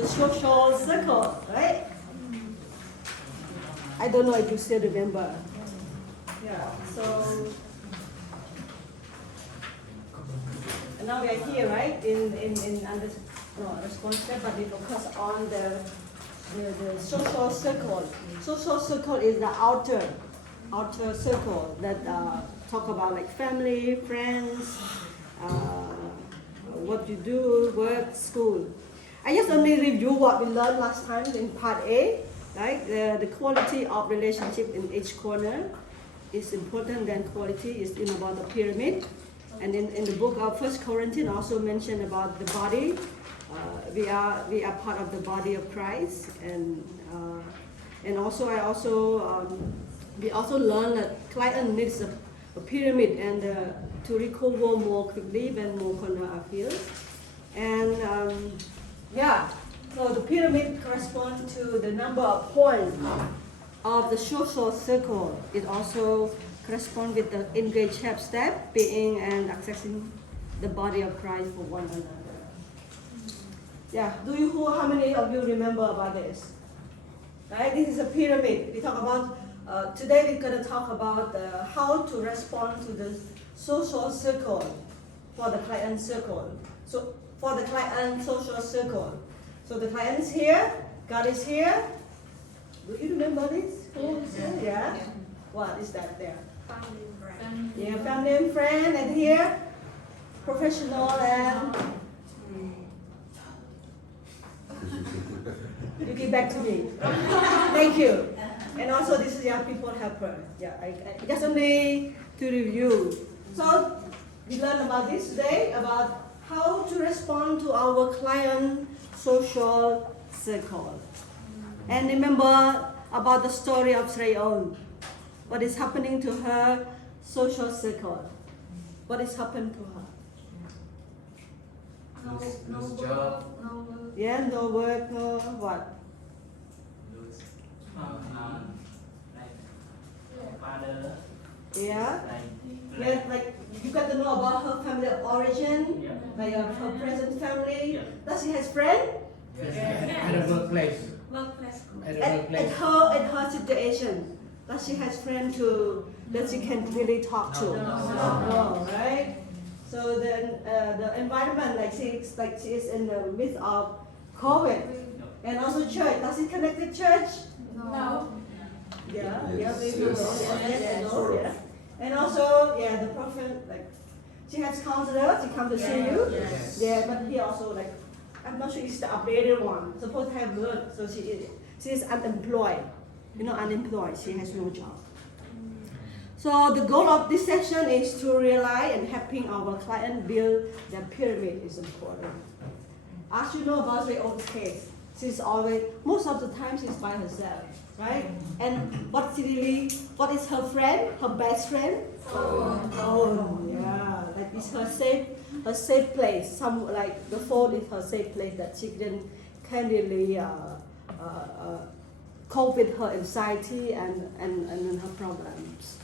the social circle, right? I don't know if you still remember. Yeah, so and now we are here, right? In under responsible, but we focus on the social circle. Social circle is the outer circle that talk about like family, friends, what you do, work, school. I just only review what we learned last time in part A, right? The quality of relationship in each corner is important than quality is about the pyramid. And in the book of 1 Corinthians also mentioned about the body. We are part of the body of Christ, and also we also learned that client needs a pyramid and to recover more quickly when more corner are filled. And so the pyramid corresponds to the number of points of the social circle. It also corresponds with the engaged step, being and accessing the body of Christ for one another. Yeah, how many of you remember about this? Right, this is a pyramid. We talk about today. We're going to talk about how to respond to the social circle for the client circle. So for the client social circle. So the client is here, God is here. Do you remember this? Yeah. What is that there? Family and friend. Yeah, family and friend, and here, professional and. You give back to me. Thank you. And also, this is young people helper. Yeah, I just only to review. So we learned about this today about how to respond to our client social circle. And remember about the story of Sreon. What is happening to her social circle? What is happened to her? No job. No work. Yeah, no work, no what? Father. Yeah. Yeah, like you got to know about her family of origin, Yeah. like her present family. Yeah. Does she has friend? Yes. Yeah. At the workplace. Workplace. At the At workplace. her situation, does she has friend that she can really talk to? No, right? So then the environment like she is in the midst of COVID, and also church. Does she connect with church? No. Yeah, Yes, maybe yes. yes, Sort of. yeah. And also, the prophet, like, she has counselor, she come to see you. Yes. Yeah, but he also, like, I'm not sure it's the updated one, supposed to have work, so she is unemployed. Unemployed, she has no job. So the goal of this session is to realize and helping our client build their pyramid is important. As you know about the old case, she's always, most of the time she's by herself, right? And what is her friend, her best friend? Phone, yeah, like it's her safe place. Some like the phone is her safe place that she can really cope with her anxiety and her problems.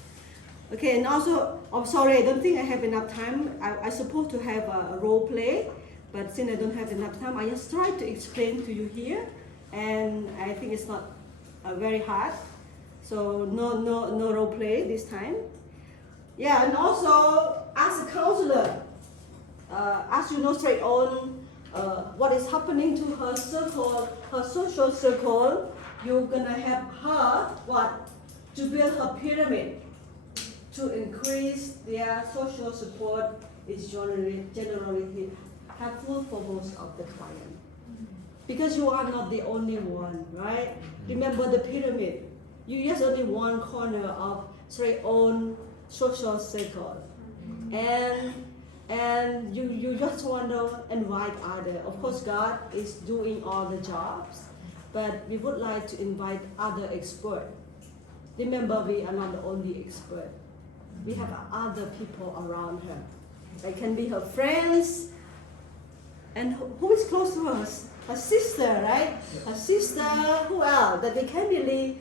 Okay, and also, I'm sorry, I don't think I have enough time. I supposed to have a role play, but since I don't have enough time, I just try to explain to you here, and I think it's not very hard. So no role play this time. Yeah, and also as a counselor, as you know straight on what is happening to her circle, her social circle, you're gonna help her to build her pyramid. To increase their social support is generally helpful for most of the client. Because you are not the only one, right? Remember the pyramid. You just only one corner of your own social circle. And you just want to invite others. Of course, God is doing all the jobs, but we would like to invite other experts. Remember, we are not the only expert. We have other people around her. They can be her friends, and who is close to her? Her sister, right? Her sister, who else? That they can really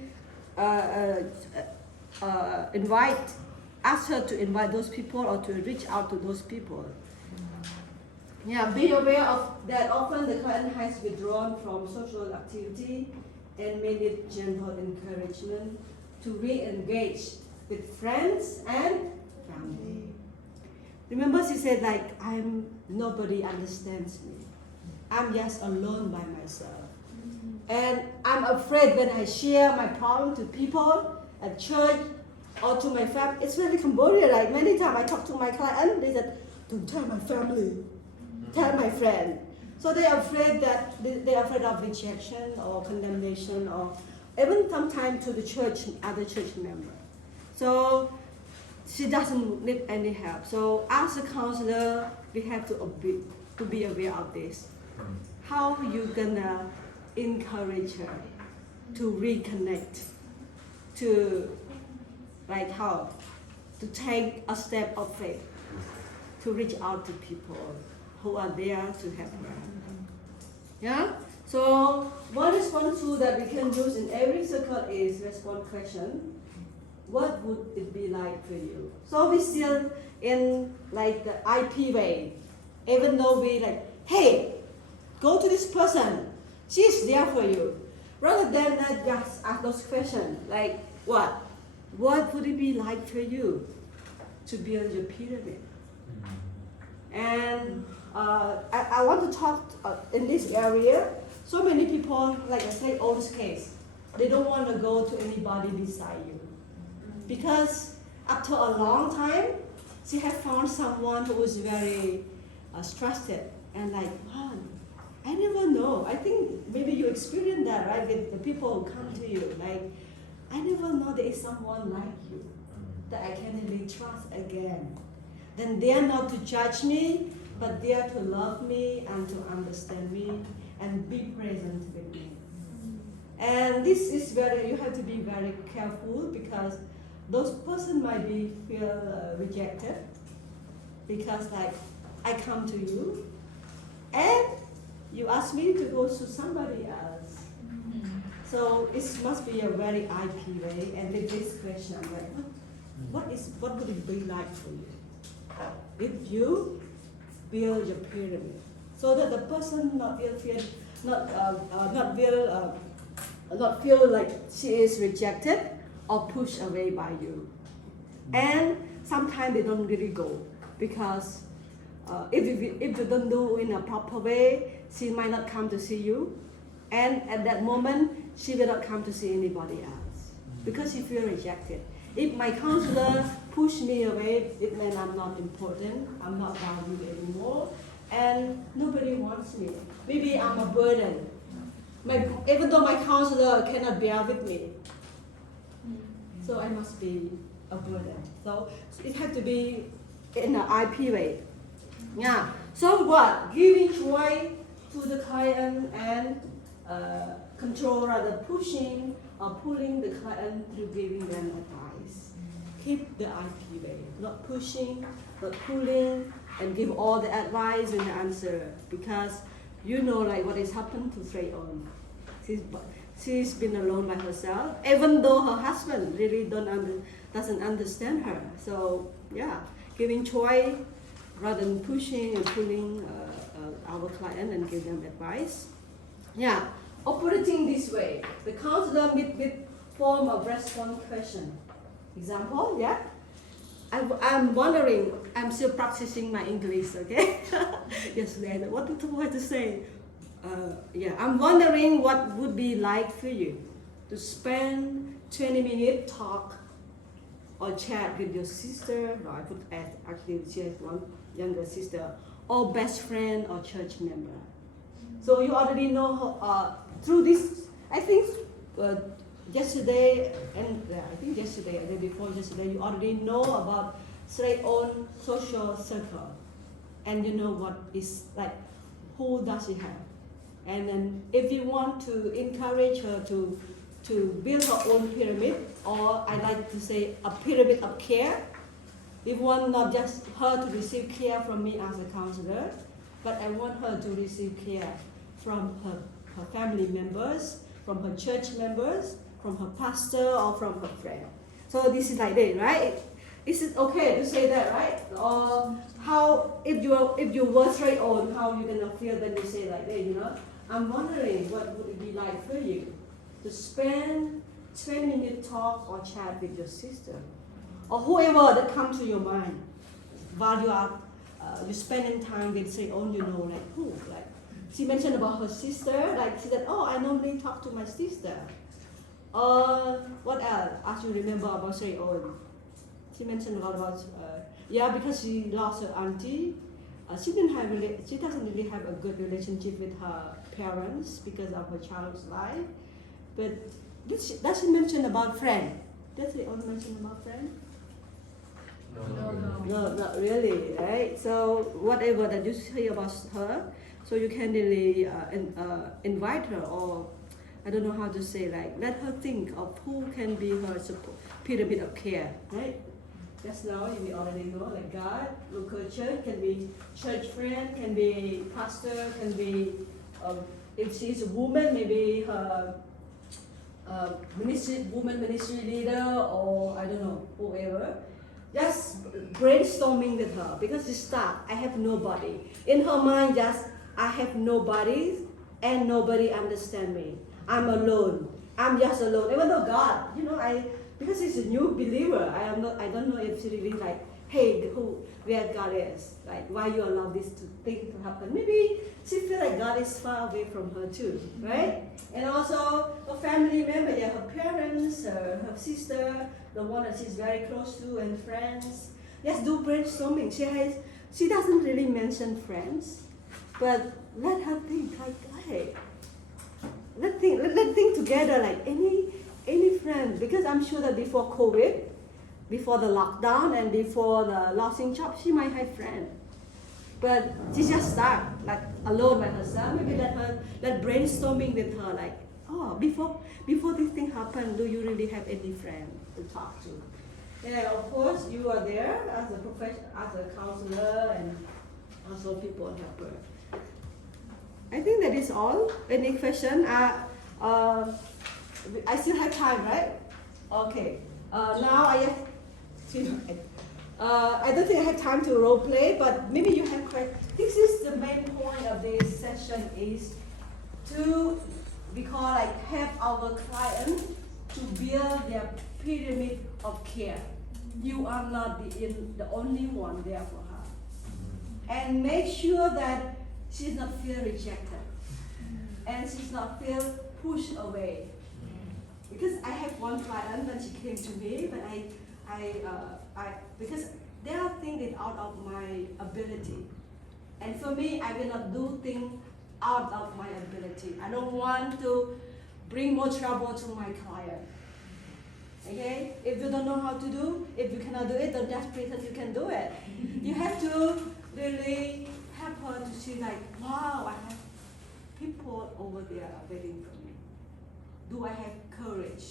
ask her to invite those people or to reach out to those people. Yeah, be aware of that often the client has withdrawn from social activity and may need gentle encouragement to re-engage with friends and family. Remember she said like, nobody understands me. I'm just alone by myself. And I'm afraid when I share my problem to people at church or to my family, especially Cambodia, like many times I talk to my client, they said, don't tell my family, tell my friend. So they're afraid that they're afraid of rejection or condemnation or even sometimes to the church, other church member. So she doesn't need any help. So as a counselor, we have to be aware of this. How you gonna encourage her to reconnect, to like how to take a step of faith, to reach out to people who are there to help her. Yeah? So one response tool that we can use in every circle is response question. What would it be like for you? So we still in like the IP way, even though we like, hey, go to this person, she's there for you. Rather than just ask those questions, like what? What would it be like for you to build your pyramid? And I want to talk in this area. So many people, like I say, Old's case, they don't want to go to anybody beside you. Because after a long time, she had found someone who was very trusted and like, wow, I never know. I think maybe you experienced that, right? With the people who come to you, like, I never know there is someone like you that I can really trust again. Then they are not to judge me, but they are to love me and to understand me and be present with me. And this is you have to be very careful because those person might feel rejected because like I come to you and you ask me to go to somebody else. So it must be a very IP way. And with this question, like, what would it be like for you if you build your pyramid, so that the person not feel like she is rejected or pushed away by you. And sometimes they don't really go because if you don't do in a proper way, she might not come to see you, and at that moment she will not come to see anybody else because she feels rejected. If my counselor push me away, it means I'm not important, I'm not valued anymore, and nobody wants me. Maybe I'm a burden. Even though my counselor cannot bear with me, so I must be a burden. So it has to be in an IP way. Yeah. So what? Giving joy to the client and control rather pushing or pulling the client through giving them advice. Keep the IP way, not pushing, not pulling, and give all the advice and the answer because you know like what has happened to Trey on. She's been alone by herself, even though her husband really doesn't understand her. So yeah, giving joy rather than pushing and pulling our client and give them advice. Yeah, operating this way, the counselor with form of response question. Example, yeah. I'm wondering, I'm still practicing my English, okay? Yesterday, what to say? I'm wondering what would be like for you to spend 20 minutes talk or chat with your sister. No, I could add, actually she has one younger sister, or best friend or church member. So you already know her, through this, I think yesterday, and I think yesterday, or the day before yesterday, you already know about Sray's own social circle. And you know what is like, who does she have? And then if you want to encourage her to build her own pyramid, or I like to say a pyramid of care, if you want not just her to receive care from me as a counselor, but I want her to receive care from her family members, from her church members, from her pastor, or from her friend. So this is like this, right? Is it okay to say that, right? Or how, if you were straight on, how you gonna feel when you say like that, you know? I'm wondering what would it be like for you to spend 20 minutes talk or chat with your sister, or whoever that comes to your mind while you are you spending time with straight on, you know, like who, like she mentioned about her sister, like she said, oh, I normally talk to my sister. What else? As you remember about straight on. She mentioned a lot about, yeah, because she lost her auntie. She doesn't really have a good relationship with her parents because of her child's life. But does she mention about friend? Does she only mention about friend? No, not really, right? So whatever that you say about her, so you can really invite her, or I don't know how to say, like let her think of who can be her support, pyramid of care, right? Just now we already know, like God, local church, can be church friend, can be pastor, can be, if she's a woman, maybe her woman ministry leader, or I don't know, whoever. Just brainstorming with her, because she start, I have nobody. In her mind, just, I have nobody, and nobody understand me. I'm alone. I'm just alone. Even though God, you know, because she's a new believer, I don't know if she really like, hey, where God is, like why you allow this thing to happen. Maybe she feel like God is far away from her too, right? And also a family member, yeah, her parents, her sister, the one that she's very close to, and friends. Yes, do brainstorming. She doesn't really mention friends, but let her think like, hey, let's think together like any friend, because I'm sure that before COVID, before the lockdown and before the losing job, she might have friends. But she just start like alone by herself. Maybe let brainstorming with her, like, oh, before this thing happened, do you really have any friend to talk to? Yeah, of course you are there as a as a counselor and also people helper. I think that is all. Any question? I still have time, right? Okay. Now I don't think I have time to role play, but maybe you have questions. This is the main point of this session, is to help our client to build their pyramid of care. You are not the only one there for her, and make sure that she's not feel rejected, and she's not feel pushed away. Because I have one client when she came to me, but because there are things that out of my ability, and for me, I will not do things out of my ability. I don't want to bring more trouble to my client. Okay? If you don't know how to do, if you cannot do it, don't just pretend you can do it. You have to really help her to see like, wow, I have people over there waiting for me. Do I have courage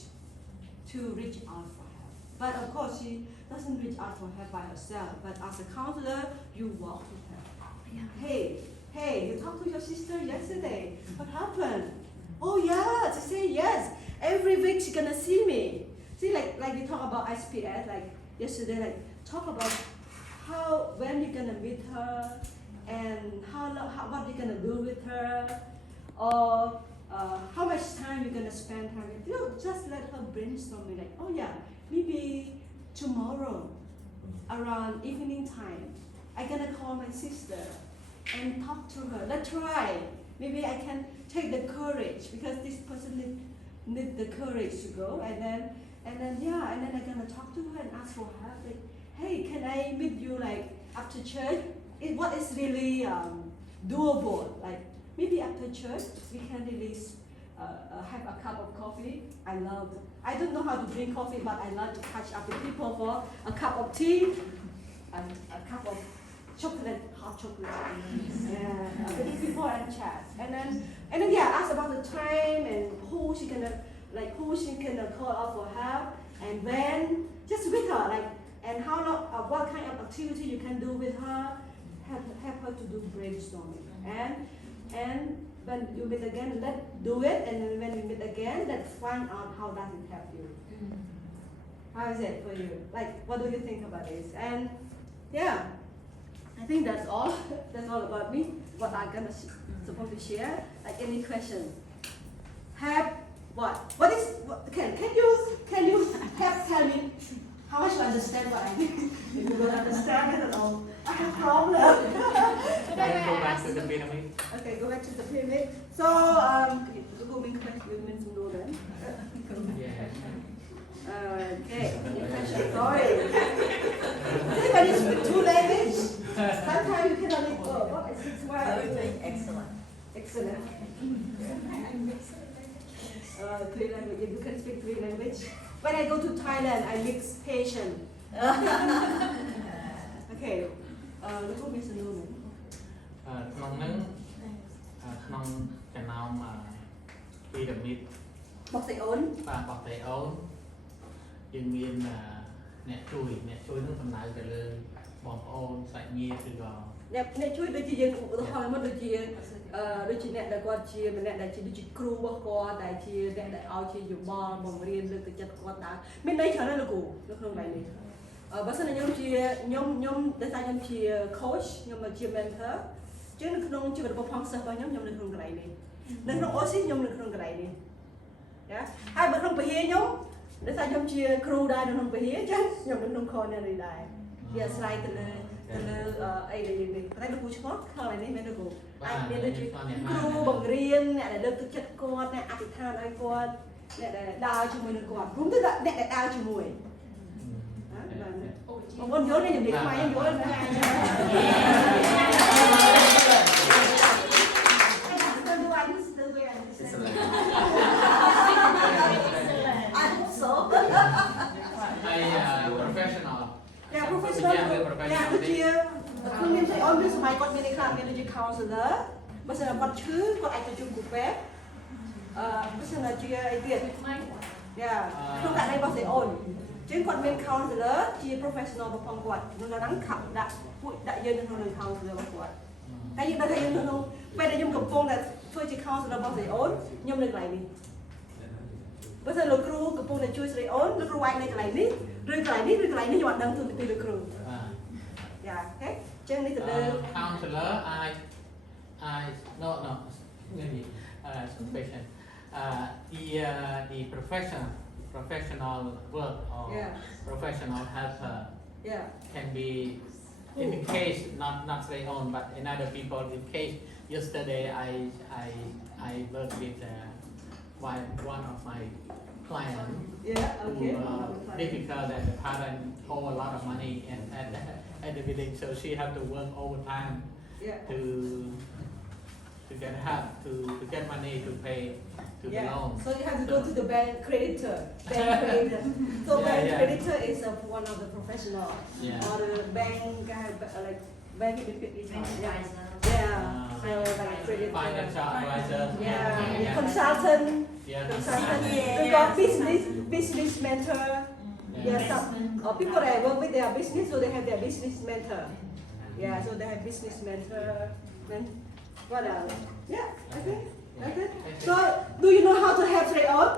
to reach out for help? But of course, she doesn't reach out for help by herself. But as a counselor, you walk with her. Yeah. Hey, you talked to your sister yesterday. What happened? Oh yeah, she said yes. Every week she's gonna see me. See, like we talk about SPS, like yesterday, like talk about when you're gonna meet her, and what you're gonna do with her, or how much time you're gonna spend time with you. Just let her brainstorm, like, oh yeah, maybe tomorrow around evening time, I'm gonna call my sister and talk to her. Let's try. Maybe I can take the courage, because this person need the courage to go, and then I'm gonna talk to her and ask for help. Like, hey, can I meet you like after church? What is really doable? Like maybe after church we can really have a cup of coffee. I don't know how to drink coffee, but I love to catch up with people for a cup of tea and a cup of hot chocolate, with people and chat. And then ask about the time and who she can call out for help, and when, just with her, like, and how long, what kind of activity you can do with her, help her to do brainstorming. And when you meet again, let's do it, and then when you meet again, let's find out how does it help you. How is it for you? Like, what do you think about this? And yeah, I think that's all. That's all about me. What I'm gonna supposed to share. Like, any question? Can you have tell me how much you understand what I mean? If you don't understand, I don't know. I have problem. Then go back to the pyramid. Okay, go back to the pyramid. So, go make question dulu then. Yeah. Okay, any question? Sorry. I think when you speak two languages, sometimes you cannot let go. What is it? Excellent. Excellent. Three languages. You can speak three languages. When I go to Thailand, I mix Asian. Okay. Look at Mr. Newman. ក្នុងនឹងក្នុងចំណោមពីរ៉ាមីត Bọc tay ốn. បាទបកតេអូនយើងមានអ្នកជួយនឹងសំដៅទៅលើបងប្អូនសាច់ញាតិឬក៏ អ្នកជួយដូចជាយើងឧទាហរណ៍មកដូចជាអ្នកដែលគាត់ជាម្នាក់ដែលជាដូចជាគ្រូរបស់គាត់ដែលជាអ្នកដែលឲ្យជាយោបល់បង្រៀនលើកទឹកចិត្តគាត់ដែរមានន័យច្រើនណាស់លោកគ្រូនៅក្នុងកន្លែងនេះបើសិនជាខ្ញុំដែលថាខ្ញុំជា coach ខ្ញុំជា mentor ជាងនៅក្នុងជីវិតរបស់ផងសិស្សរបស់ខ្ញុំនៅក្នុងកន្លែងនេះនៅក្នុង OC ខ្ញុំនៅក្នុងកន្លែងនេះណាហើយបើក្នុងពហិខ្ញុំដែលថាខ្ញុំជាគ្រូដែរនៅក្នុងពហិអញ្ចឹងខ្ញុំនៅក្នុង corner នេះដែរវាអាស្រ័យទៅលើអីដែលយើងនេះតែលោកគ្រូឆ្ងល់ខលនេះមានលោកគ្រូអាចមានដូចជាគ្រូបង្រៀនអ្នកដែលលើកទឹកចិត្តគាត់អ្នកអធិដ្ឋានឲ្យគាត់អ្នកដែលដើរជាមួយនឹងគាត់រួមទៅអ្នកដែលដើរជាមួយបងប្អូនយល់នេះនិយាយខ្មែរយល់ណា professional តែ professional តែដូចជាខ្ញុំមានស្អីអូនមានសម័យគាត់មានខ្លះមានដូចជា counselor បើសិនគាត់ឈឺគាត់អាចទៅជួបគ្រូពេទ្យបើសិនជាអីទៀតយ៉ាក្នុងករណីរបស់ស្អីអូនជាងគាត់មាន counselor ជា professional របស់គាត់ក្នុងហ្នឹងខាប់ដាក់យើងនៅក្នុង counselor របស់គាត់តែយើងដឹងថាយើងនៅក្នុងពេលដែលខ្ញុំកំពុងតែធ្វើជា counselor របស់ស្រីអូនខ្ញុំនៅកន្លែងនេះបើសិនលោកគ្រូកំពុងតែជួយស្រីអូនលោកគ្រូអាចនៅកន្លែងនេះឬកន្លែងនេះខ្ញុំអត់ដឹងទូទៅពីលោកគ្រូយ៉ាអូខេចឹងនេះទៅលើ counselor I no maybe question the professional work or professional helper can be in the case not very own but in other people in case yesterday I worked with one of my clients who difficult that the parent owe a lot of money at the building so she have to work overtime to get help to get money to pay to the loan. So you have to go to the bank creditor. So bank creditor is one of the professional or the bank like bank advisor. So like creditor. Financial advisor. Consultant. Consultant. We got business mentor. Some people that work with their business, so they have their business mentor. So they have business mentor. What else? Okay. So, do you know how to help Trey on?